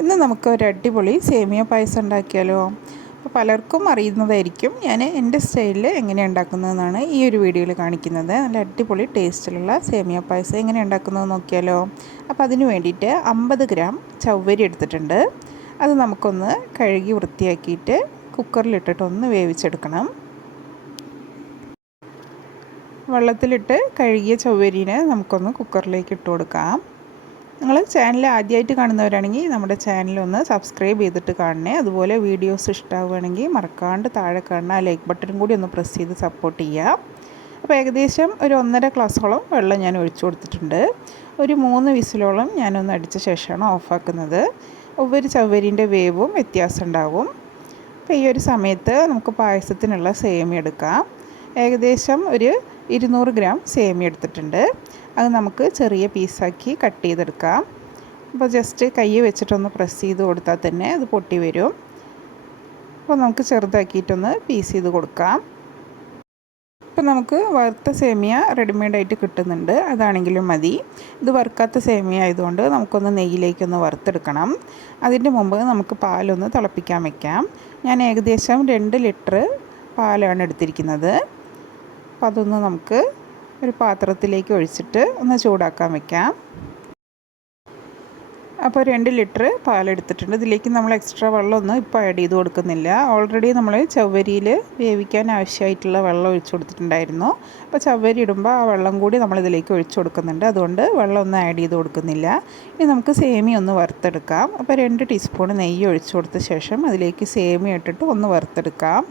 ഇന്ന് നമുക്ക് ഒരു അടിപൊളി സേമിയ പായസം ഉണ്ടാക്കിയാലോ? അപ്പോൾ പലർക്കും അറിയുന്നതായിരിക്കും ഞാൻ എന്റെ സ്റ്റൈലിൽ എങ്ങനെ ഉണ്ടാക്കുന്നതെന്നാണ് ഈ ഒരു വീഡിയോയിൽ കാണിക്കുന്നത്. നല്ല അടിപൊളി ടേസ്റ്റിലുള്ള സേമിയ പായസം എങ്ങനെ ഉണ്ടാക്കുന്നത് നോക്കിയാലോ? അപ്പോൾ അതിന് വേണ്ടിയിട്ട് അമ്പത് ഗ്രാം ചവ്വരി എടുത്തിട്ടുണ്ട്. അത് നമുക്കൊന്ന് കഴുകി വൃത്തിയാക്കിയിട്ട് കുക്കറിലിട്ടിട്ട് ഒന്ന് വേവിച്ചെടുക്കണം. വെള്ളത്തിലിട്ട് കഴുകിയ ചവ്വരിനെ നമുക്കൊന്ന് കുക്കറിലേക്ക് ഇട്ട് കൊടുക്കാം. നിങ്ങൾ ചാനൽ ആദ്യമായിട്ട് കാണുന്നവരാണെങ്കിൽ നമ്മുടെ ചാനൽ ഒന്ന് സബ്സ്ക്രൈബ് ചെയ്തിട്ട് കാണണേ. അതുപോലെ വീഡിയോസ് ഇഷ്ടമാവുകയാണെങ്കിൽ മറക്കാണ്ട് താഴെ കാണുന്ന ആ ലൈക്ക് ബട്ടണും കൂടി ഒന്ന് പ്രസ് ചെയ്ത് സപ്പോർട്ട് ചെയ്യുക. അപ്പോൾ ഏകദേശം ഒരു ഒന്നര ഗ്ലാസ്സോളം വെള്ളം ഞാൻ ഒഴിച്ചു കൊടുത്തിട്ടുണ്ട്. ഒരു മൂന്ന് വിസിലോളം ഞാനൊന്ന് അടിച്ച ശേഷമാണ് ഓഫാക്കുന്നത് ഒവ്വൊരു ചവ്വരിന്റെ വേവും വ്യത്യാസം ഉണ്ടാവും. അപ്പോൾ ഈ ഒരു സമയത്ത് നമുക്ക് പായസത്തിനുള്ള സേമി എടുക്കാം. ഏകദേശം ഒരു ഇരുന്നൂറ് ഗ്രാം സേമിയ എടുത്തിട്ടുണ്ട്. അത് നമുക്ക് ചെറിയ പീസാക്കി കട്ട് ചെയ്തെടുക്കാം. അപ്പോൾ ജസ്റ്റ് കൈ വെച്ചിട്ടൊന്ന് പ്രസ് ചെയ്ത് കൊടുത്താൽ തന്നെ അത് പൊട്ടി വരും. അപ്പോൾ നമുക്ക് ചെറുതാക്കിയിട്ടൊന്ന് പീസ് ചെയ്ത് കൊടുക്കാം. ഇപ്പോൾ നമുക്ക് വറുത്ത സേമിയ റെഡിമെയ്ഡായിട്ട് കിട്ടുന്നുണ്ട്. അതാണെങ്കിലും മതി. ഇത് വറുക്കാത്ത സേമിയ ആയതുകൊണ്ട് നമുക്കൊന്ന് നെയ്യിലേക്കൊന്ന് വറുത്തെടുക്കണം. അതിന്റെ മുമ്പ് നമുക്ക് പാലൊന്ന് തിളപ്പിക്കാൻ വയ്ക്കാം ഞാൻ ഏകദേശം രണ്ട് ലിറ്റർ പാലാണ് എടുത്തിരിക്കുന്നത്. അപ്പോൾ അതൊന്ന് നമുക്ക് ഒരു പാത്രത്തിലേക്ക് ഒഴിച്ചിട്ട് ഒന്ന് ചൂടാക്കാൻ വെക്കാം. അപ്പോൾ രണ്ട് ലിറ്റർ പാലെടുത്തിട്ടുണ്ട് ഇതിലേക്ക് നമ്മൾ എക്സ്ട്രാ വെള്ളമൊന്നും ഇപ്പോൾ ആഡ് ചെയ്ത് കൊടുക്കുന്നില്ല. ഓൾറെഡി നമ്മൾ ചവ്വരിയിൽ വേവിക്കാൻ ആവശ്യമായിട്ടുള്ള വെള്ളം ഒഴിച്ചു കൊടുത്തിട്ടുണ്ടായിരുന്നു. അപ്പോൾ ചവ്വരി ഇടുമ്പോൾ ആ വെള്ളം കൂടി നമ്മൾ ഇതിലേക്ക് ഒഴിച്ചു കൊടുക്കുന്നുണ്ട്. അതുകൊണ്ട് വെള്ളമൊന്നും ആഡ് ചെയ്ത് കൊടുക്കുന്നില്ല. ഇനി നമുക്ക് സേമി ഒന്ന് വറുത്തെടുക്കാം. അപ്പോൾ രണ്ട് ടീസ്പൂൺ നെയ്യ് ഒഴിച്ചു കൊടുത്ത ശേഷം അതിലേക്ക് സേമി ഇട്ടിട്ട് ഒന്ന് വറുത്തെടുക്കാം.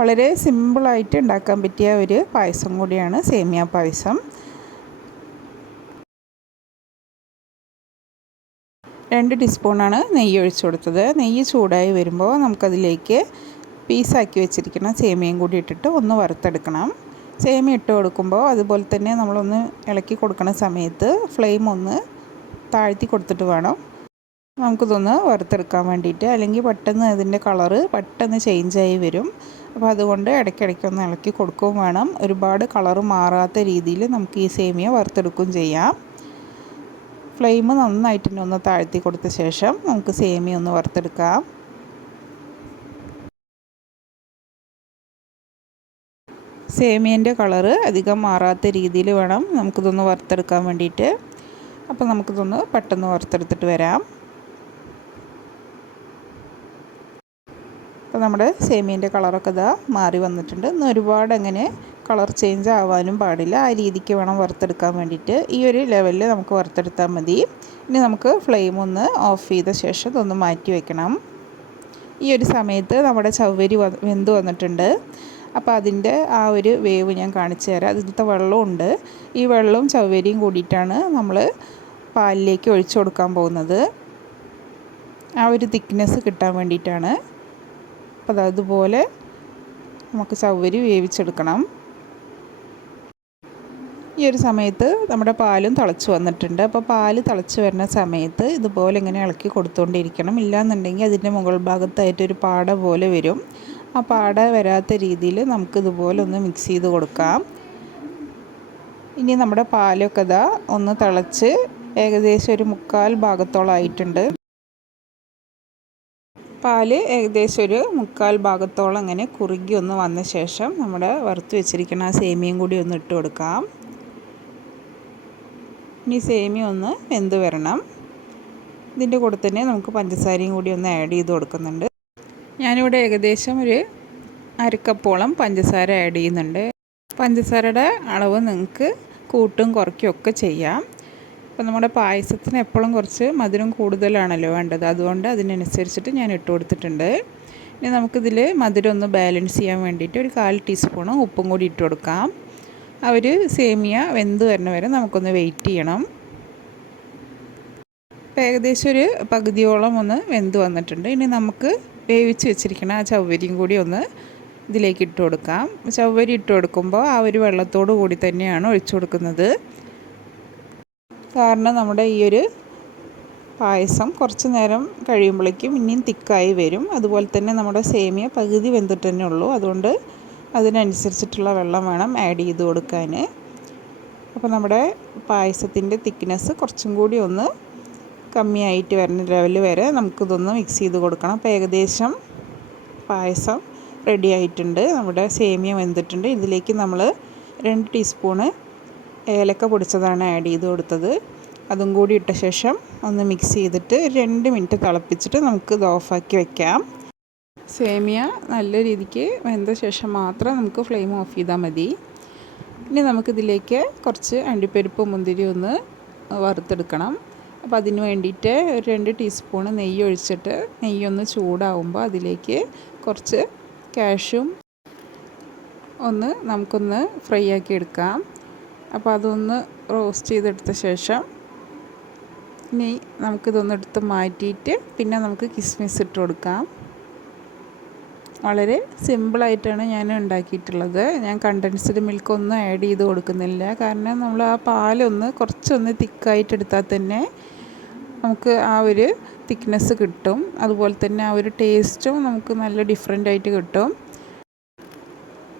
വളരെ സിമ്പിളായിട്ട് ഉണ്ടാക്കാൻ പറ്റിയ ഒരു പായസം കൂടിയാണ് സേമിയ പായസം. രണ്ട് ടീസ്പൂണാണ് നെയ്യ് ഒഴിച്ചു കൊടുത്തത്. നെയ്യ് ചൂടായി വരുമ്പോൾ നമുക്കതിലേക്ക് പീസാക്കി വെച്ചിരിക്കുന്ന സേമിയയും കൂടി ഇട്ടിട്ട് ഒന്ന് വറുത്തെടുക്കണം. സേമിയ ഇട്ട് കൊടുക്കുമ്പോൾ അതുപോലെ തന്നെ നമ്മളൊന്ന് ഇളക്കി കൊടുക്കുന്ന സമയത്ത് ഫ്ലെയിം ഒന്ന് താഴ്ത്തി കൊടുത്തിട്ട് വേണം നമുക്കിതൊന്ന് വറുത്തെടുക്കാൻ വേണ്ടിയിട്ട് അല്ലെങ്കിൽ പെട്ടെന്ന് അതിന്റെ കളറ് പെട്ടെന്ന് ചേഞ്ചായി വരും. അപ്പോൾ അതുകൊണ്ട് ഇടയ്ക്കിടയ്ക്ക് ഒന്ന് ഇളക്കി കൊടുക്കുകയും വേണം. ഒരുപാട് കളറ് മാറാത്ത രീതിയിൽ നമുക്ക് ഈ സേമിയ വറുത്തെടുക്കുകയും ചെയ്യാം. ഫ്ലെയിം നന്നായിട്ട് തന്നെ ഒന്ന് താഴ്ത്തി കൊടുത്ത ശേഷം നമുക്ക് സേമിയ ഒന്ന് വറുത്തെടുക്കാം. സേമിയന്റെ കളറ് അധികം മാറാത്ത രീതിയിൽ വേണം നമുക്കിതൊന്ന് വറുത്തെടുക്കാൻ വേണ്ടിയിട്ട്. അപ്പോൾ നമുക്കിതൊന്ന് പെട്ടെന്ന് വറുത്തെടുത്തിട്ട് വരാം. അപ്പോൾ നമ്മുടെ സേമിയന്റെ കളറൊക്കെ ഇതാ മാറി വന്നിട്ടുണ്ട്. ഇന്ന് ഒരുപാട് അങ്ങനെ കളർ ചേഞ്ച് ആവാനും പാടില്ല. ആ രീതിക്ക് വേണം വറുത്തെടുക്കാൻ വേണ്ടിയിട്ട്. ഈ ഒരു ലെവലിൽ നമുക്ക് വറുത്തെടുത്താൽ മതി. ഇനി നമുക്ക് ഫ്ലെയിം ഒന്ന് ഓഫ് ചെയ്ത ശേഷം ഇതൊന്ന് മാറ്റി വെക്കണം. ഈ ഒരു സമയത്ത് നമ്മുടെ ചവ്വരി വെന്ത് വന്നിട്ടുണ്ട്. അപ്പോൾ അതിന്റെ ആ ഒരു വേവ് ഞാൻ കാണിച്ചു തരാം. അതിലത്തെ വെള്ളമുണ്ട്. ഈ വെള്ളവും ചവ്വരിയും കൂടിയിട്ടാണ് നമ്മൾ പാലിലേക്ക് ഒഴിച്ചു കൊടുക്കാൻ പോകുന്നത്. ആ ഒരു തിക്നെസ് കിട്ടാൻ വേണ്ടിയിട്ടാണ്. അപ്പോൾ അതുപോലെ നമുക്ക് സൗകര്യം വേവിച്ചെടുക്കണം. ഈ ഒരു സമയത്ത് നമ്മുടെ പാലും തിളച്ച് വന്നിട്ടുണ്ട്. അപ്പോൾ പാൽ തിളച്ച് വരുന്ന സമയത്ത് ഇതുപോലെ ഇങ്ങനെ ഇളക്കി കൊടുത്തുകൊണ്ടിരിക്കണം ഇല്ലാന്നുണ്ടെങ്കിൽ അതിന്റെ മുകൾ ഭാഗത്തായിട്ട് ഒരു പാട പോലെ വരും. ആ പാട വരാത്ത രീതിയിൽ നമുക്ക് ഇതുപോലെ ഒന്ന് മിക്സ് ചെയ്ത് കൊടുക്കാം. ഇനി നമ്മുടെ പാലൊക്കെ ഇതാ ഒന്ന് തിളച്ച് ഏകദേശം ഒരു മുക്കാൽ ഭാഗത്തോളം ആയിട്ടുണ്ട്. പാൽ ഏകദേശം ഒരു മുക്കാൽ ഭാഗത്തോളം അങ്ങനെ കുറുകി ഒന്ന് വന്ന ശേഷം നമ്മുടെ വറുത്ത് വെച്ചിരിക്കുന്ന ആ സേമിയയും കൂടി ഒന്ന് ഇട്ട് കൊടുക്കാം. ഇനി സേമിയ ഒന്ന് വെന്ത് വരണം. ഇതിന്റെ കൂടെ തന്നെ നമുക്ക് പഞ്ചസാരയും കൂടി ഒന്ന് ആഡ് ചെയ്ത് കൊടുക്കുന്നുണ്ട്. ഞാനിവിടെ ഏകദേശം ഒരു അരക്കപ്പോളം പഞ്ചസാര ആഡ് ചെയ്യുന്നുണ്ട്. പഞ്ചസാരയുടെ അളവ് നിങ്ങൾക്ക് കൂട്ടും കുറയ്ക്കും ഒക്കെ ചെയ്യാം. അപ്പോൾ നമ്മുടെ പായസത്തിന് എപ്പോഴും കുറച്ച് മധുരം കൂടുതലാണല്ലോ വേണ്ടത്. അതുകൊണ്ട് അതിനനുസരിച്ചിട്ട് ഞാൻ ഇട്ട് കൊടുത്തിട്ടുണ്ട്. ഇനി നമുക്കിതിൽ മധുരം ഒന്ന് ബാലൻസ് ചെയ്യാൻ വേണ്ടിയിട്ട് ഒരു കാൽ ടീസ്പൂണ് ഉപ്പും കൂടി ഇട്ട് കൊടുക്കാം. അവർ സേമിയ വെന്ത് വരുന്ന വരെ നമുക്കൊന്ന് വെയിറ്റ് ചെയ്യണം. ഇപ്പം ഏകദേശം ഒരു പകുതിയോളം ഒന്ന് വെന്ത് വന്നിട്ടുണ്ട്. ഇനി നമുക്ക് വേവിച്ച് വെച്ചിരിക്കണം ആ ചവ്വരിയും കൂടി ഒന്ന് ഇതിലേക്ക് ഇട്ട് കൊടുക്കാം. ചവ്വരി ഇട്ട് കൊടുക്കുമ്പോൾ ആ ഒരു വെള്ളത്തോടു കൂടി തന്നെയാണ് ഒഴിച്ചു കൊടുക്കുന്നത്. കാരണം നമ്മുടെ ഈ ഒരു പായസം കുറച്ച് നേരം കഴിയുമ്പോഴേക്കും ഇനിയും തിക്കായി വരും. അതുപോലെ തന്നെ നമ്മുടെ സേമിയ പകുതി വെന്തിട്ട് തന്നെ ഉള്ളൂ. അതുകൊണ്ട് അതിനനുസരിച്ചിട്ടുള്ള വെള്ളം വേണം ആഡ് ചെയ്ത് കൊടുക്കാൻ. അപ്പോൾ നമ്മുടെ പായസത്തിന്റെ തിക്നെസ് കുറച്ചും കൂടി ഒന്ന് കമ്മിയായിട്ട് വരുന്ന ലെവൽ വരെ നമുക്കിതൊന്ന് മിക്സ് ചെയ്ത് കൊടുക്കണം. അപ്പോൾ ഏകദേശം പായസം റെഡി ആയിട്ടുണ്ട്. നമ്മുടെ സേമിയ വെന്തിട്ടുണ്ട്. ഇതിലേക്ക് നമ്മൾ രണ്ട് ടീസ്പൂണ് ഏലക്ക പൊടിച്ചതാണ് ആഡ് ചെയ്ത് കൊടുത്തത്. അതും കൂടി ഇട്ട ശേഷം ഒന്ന് മിക്സ് ചെയ്തിട്ട് രണ്ട് മിനിറ്റ് തിളപ്പിച്ചിട്ട് നമുക്ക് ഇത് ഓഫാക്കി വെക്കാം. സേമിയ നല്ല രീതിക്ക് വെന്ത ശേഷം മാത്രം നമുക്ക് ഫ്ലെയിം ഓഫ് ചെയ്താൽ മതി. ഇനി നമുക്കിതിലേക്ക് കുറച്ച് അണ്ടിപ്പരിപ്പ് മുന്തിരി ഒന്ന് വറുത്തെടുക്കണം. അപ്പോൾ അതിന് വേണ്ടിയിട്ട് ഒരു രണ്ട് ടീസ്പൂണ് നെയ്യ് ഒഴിച്ചിട്ട് നെയ്യൊന്ന് ചൂടാവുമ്പോൾ അതിലേക്ക് കുറച്ച് ക്യാഷും ഒന്ന് നമുക്കൊന്ന് ഫ്രൈ ആക്കി എടുക്കാം. അപ്പോൾ അതൊന്ന് റോസ്റ്റ് ചെയ്തെടുത്ത ശേഷം ഇനി നമുക്കിതൊന്ന് എടുത്ത് മാറ്റിയിട്ട് പിന്നെ നമുക്ക് കിസ്മിസ് ഇട്ട് കൊടുക്കാം. വളരെ സിമ്പിളായിട്ടാണ് ഞാൻ ഉണ്ടാക്കിയിട്ടുള്ളത്. ഞാൻ കണ്ടൻസ്ഡ് മിൽക്ക് ഒന്നും ആഡ് ചെയ്ത് കൊടുക്കുന്നില്ല. കാരണം നമ്മൾ ആ പാലൊന്ന് കുറച്ചൊന്ന് തിക്കായിട്ട് എടുത്താൽ തന്നെ നമുക്ക് ആ ഒരു തിക്നെസ് കിട്ടും. അതുപോലെ തന്നെ ആ ഒരു ടേസ്റ്റും നമുക്ക് നല്ല ഡിഫറെന്റ് ആയിട്ട് കിട്ടും.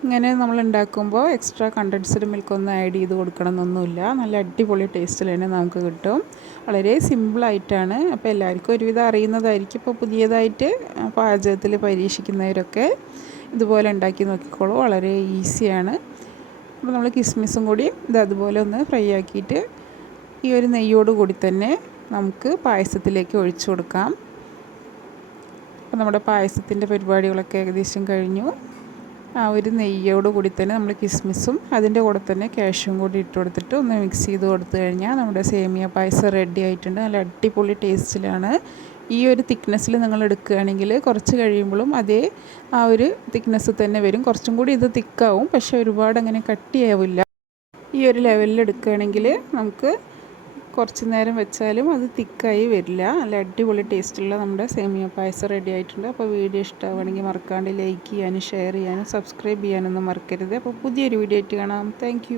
ഇങ്ങനെ നമ്മൾ ഉണ്ടാക്കുമ്പോൾ എക്സ്ട്രാ കണ്ടൻസ്ഡ് മിൽക്ക് ഒന്നും ആഡ് ചെയ്ത് കൊടുക്കണം എന്നൊന്നുമില്ല. നല്ല അടിപൊളി ടേസ്റ്റിൽ തന്നെ നമുക്ക് കിട്ടും. വളരെ സിമ്പിളായിട്ടാണ് അപ്പോൾ എല്ലാവർക്കും ഒരുവിധം അറിയുന്നതായിരിക്കും. ഇപ്പോൾ പുതിയതായിട്ട് പാചകത്തിൽ പരീക്ഷിക്കുന്നവരൊക്കെ ഇതുപോലെ ഉണ്ടാക്കി നോക്കിക്കോളൂ. വളരെ ഈസിയാണ് അപ്പോൾ നമ്മൾ കിസ്മിസും കൂടി ഇത് അതുപോലെ ഒന്ന് ഫ്രൈ ആക്കിയിട്ട് ഈ ഒരു നെയ്യോട് കൂടി തന്നെ നമുക്ക് പായസത്തിലേക്ക് ഒഴിച്ചു കൊടുക്കാം. അപ്പോൾ നമ്മുടെ പായസത്തിന്റെ പരിപാടികളൊക്കെ ഏകദേശം കഴിഞ്ഞു. ആ ഒരു നെയ്യോട് കൂടി തന്നെ നമ്മൾ കിസ്മിസും അതിന്റെ കൂടെ തന്നെ കാഷ്യും കൂടി ഇട്ട് കൊടുത്തിട്ട് ഒന്ന് മിക്സ് ചെയ്ത് കൊടുത്തു കഴിഞ്ഞാൽ നമ്മുടെ സേമിയ പായസം റെഡി ആയിട്ടുണ്ട്. നല്ല അടിപൊളി ടേസ്റ്റിലാണ് ഈ ഒരു തിക്നെസ്സിൽ നിങ്ങൾ എടുക്കുകയാണെങ്കിൽ കുറച്ച് കഴിയുമ്പോഴും അതേ ആ ഒരു തിക്നെസ് തന്നെ വരും. കുറച്ചും കൂടി ഇത് തിക്കാവും പക്ഷേ ഒരുപാട് അങ്ങനെ കട്ടിയാവില്ല. ഈ ഒരു ലെവലിൽ എടുക്കുകയാണെങ്കിൽ നമുക്ക് കുറച്ച് നേരം വെച്ചാലും അത് തിക്കായി വരില്ല. നല്ല അടിപൊളി ടേസ്റ്റുള്ള നമ്മുടെ സേമിയ പായസം റെഡി ആയിട്ടുണ്ട്. അപ്പോൾ വീഡിയോ ഇഷ്ടമാവുകയാണെങ്കിൽ മറക്കാണ്ട് ലൈക്ക് ചെയ്യാനും ഷെയർ ചെയ്യാനും സബ്സ്ക്രൈബ് ചെയ്യാനൊന്നും മറക്കരുത്. അപ്പോൾ പുതിയൊരു വീഡിയോ ആയിട്ട് കാണാം. താങ്ക്